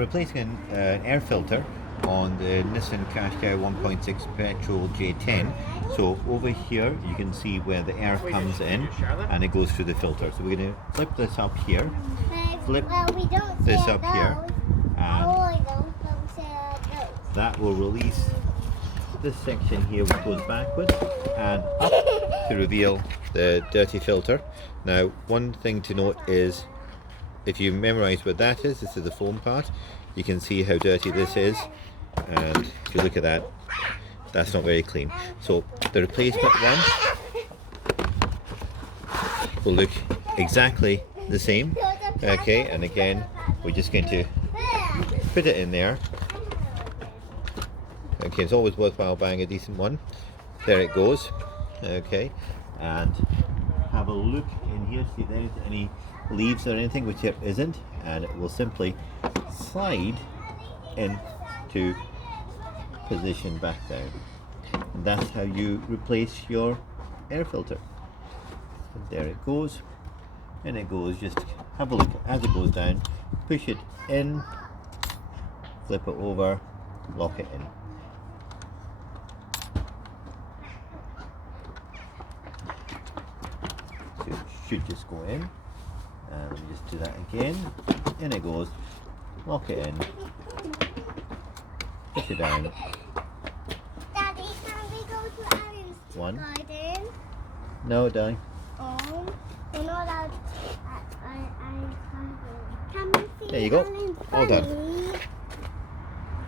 replacing an air filter on the Nissan Qashqai 1.6 petrol J10. So over here you can see where the air comes in and it goes through the filter. So we're going to flip this up here, flip this up here, and that will release this section here, which goes backwards and up to reveal the dirty filter. Now, one thing to note is, if you memorize what that is, this is the foam part. You can see how dirty this is, and if you look at that, that's not very clean. So the replacement one will look exactly the same. Okay, and again, we're just going to put it in there. Okay, it's always worthwhile buying a decent one. There it goes. Okay, and have a look in here, see if there's any leaves or anything, which there isn't, and it will simply slide into position back down. And that's how you replace your air filter. And there it goes, and it goes. Just have a look as it goes down, push it in, flip it over, lock it in. So it should just go in, and we just do that again. In it goes, lock it in, push it down. Daddy, can we go to Alan's One. garden? No, darling. We're not allowed. Can we see There you go. Alan's All done. bunny?